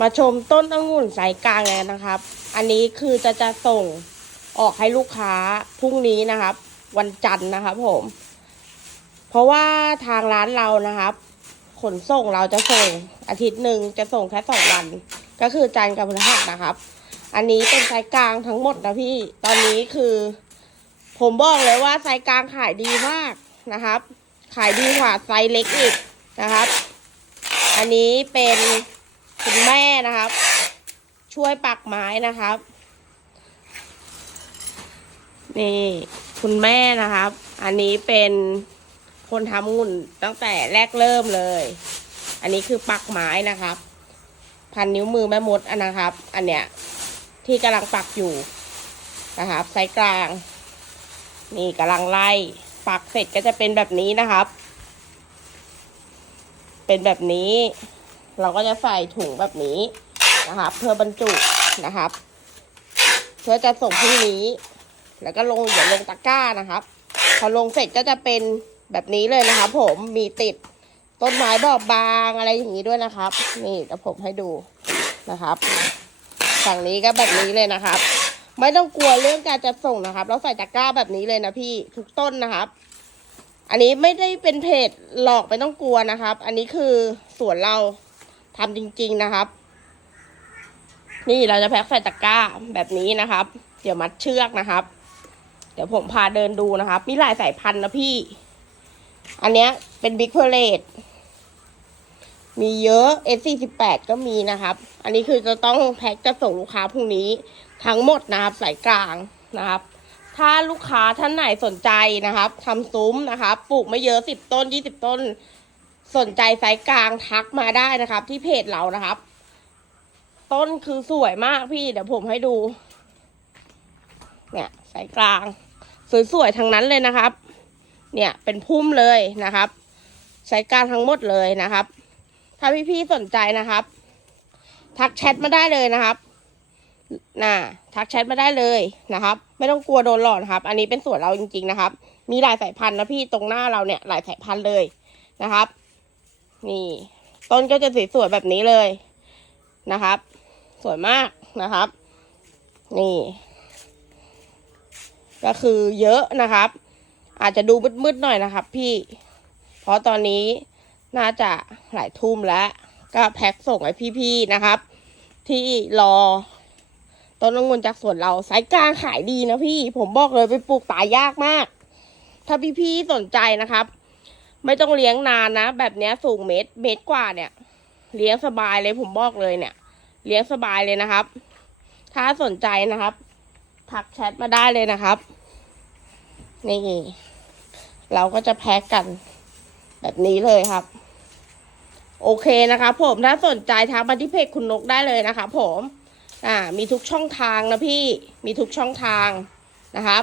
มาชมต้นองุ่นสายกลางเลยนะครับ อันนี้คือจะจะส่งออกให้ลูกค้าพรุ่งนี้นะครับ วันจันทร์นะครับผม เพราะว่าทางร้านเรานะครับ ขนส่งเราจะส่งอาทิตย์หนึ่งจะส่งแค่สองวัน ก็คือจันทร์กับพฤหัสนะครับ อันนี้เป็นไซส์กลางทั้งหมดนะพี่ ตอนนี้คือ ผมบอกเลยว่าไซส์กลางขายดีมากนะครับ ขายดีกว่าไซส์เล็กอีกนะครับ อันนี้เป็น คุณแม่นะครับ ช่วยปักไม้นะครับ นี่คุณแม่นะครับ อันนี้เป็นคนทำงุ่นตั้งแต่แรกเริ่มเลย อันนี้คือปักไม้นะครับ พันนิ้วมือแม่มดอันนะครับ อันเนี้ยที่กำลังปักอยู่นะครับไซส์กลาง นี่กำลังไล่ปักเสร็จก็จะเป็นแบบนี้นะครับ เป็นแบบนี้ เราก็จะใส่ถุงแบบนี้นะครับ เพื่อบรรจุนะครับ เพื่อจะส่งพรุ่งนี้ แล้วก็ลงเดี๋ยวลงตะกร้านะครับ พอลงเสร็จก็จะเป็นแบบนี้เลยนะครับ ผมมีติดต้นไม้ดอกบางอะไรอย่างนี้ด้วยนะครับ นี่เดี๋ยวผมให้ดูนะครับฝั่งนี้ก็แบบนี้เลยนะครับ ไม่ต้องกลัวเรื่องการจะส่งนะครับ เราใส่ตะกร้าแบบนี้เลยนะพี่ทุกต้นนะครับ อันนี้ไม่ได้เป็นเพจหลอกไม่ต้องกลัวนะครับ อันนี้คือสวนเรา ทำจริง ๆนะครับ นี่เราจะแพ็คใส่ตะกร้าแบบนี้นะครับ เดี๋ยวมัดเชือกนะครับ เดี๋ยวผมพาเดินดูนะครับ มีหลายสายพันธุ์นะพี่ อันเนี้ยเป็นบิ๊กเพลตมีเยอะ S48 ก็มีนะครับ อันนี้คือจะต้องแพ็คจะส่งลูกค้าพรุ่งนี้ ทั้งหมดนะครับสายกลางนะครับ ถ้าลูกค้าท่านไหนสนใจนะครับทำซุ้มนะครับ ปลูกไม่เยอะสิบต้นยี่สิบต้น สนใจสายกลางทักมาได้นะครับ ที่เพจเรานะครับ ต้นคือสวยมากพี่เดี๋ยวผมให้ดู เนี่ยสายกลาง สวยๆทั้งนั้นเลยนะครับ เนี่ยเป็นพุ่มเลยนะครับสายกลางทั้งหมดเลยนะครับ ถ้าพี่ๆสนใจนะครับ ทักแชทมาได้เลยนะครับน่ะทักแชทมาได้เลยนะครับ ไม่ต้องกลัวโดนหลอกนครับ อันนี้เป็นสวนเราจริง ๆนะครับ มีหลายสายพันธุ์นะพี่ตรงหน้าเราเนี่ยหลายสายพันธุ์เลยนะครับ นี่ ต้นก็จะสวยๆแบบนี้เลยนะครับ สวยมากนะครับ นี่ ก็คือเยอะนะครับ อาจจะดูมืดๆหน่อยนะครับ พี่ เพราะตอนนี้น่าจะหลายทุ่มแล้ว ก็แพ็คส่งให้พี่ๆนะครับ ที่รอต้นองุ่นจากสวนเราสายกลางขายดีนะพี่ ผมบอกเลยไปปลูกตายยากมาก ถ้าพี่ๆสนใจนะครับ ไม่ต้องเลี้ยงนานนะ แบบเนี้ยสูงเมตรเมตรกว่าเนี่ย เลี้ยงสบายเลยผมบอกเลยเนี่ย เลี้ยงสบายเลยนะครับ ถ้าสนใจนะครับ ทักแชทมาได้เลยนะครับ นี่ เราก็จะแพ็กกัน แบบนี้เลยครับ โอเคนะครับผมถ้าสนใจทักมาที่เพจคุณนกได้เลยนะครับผม อ่า มีทุกช่องทางนะพี่ มีทุกช่องทางนะครับ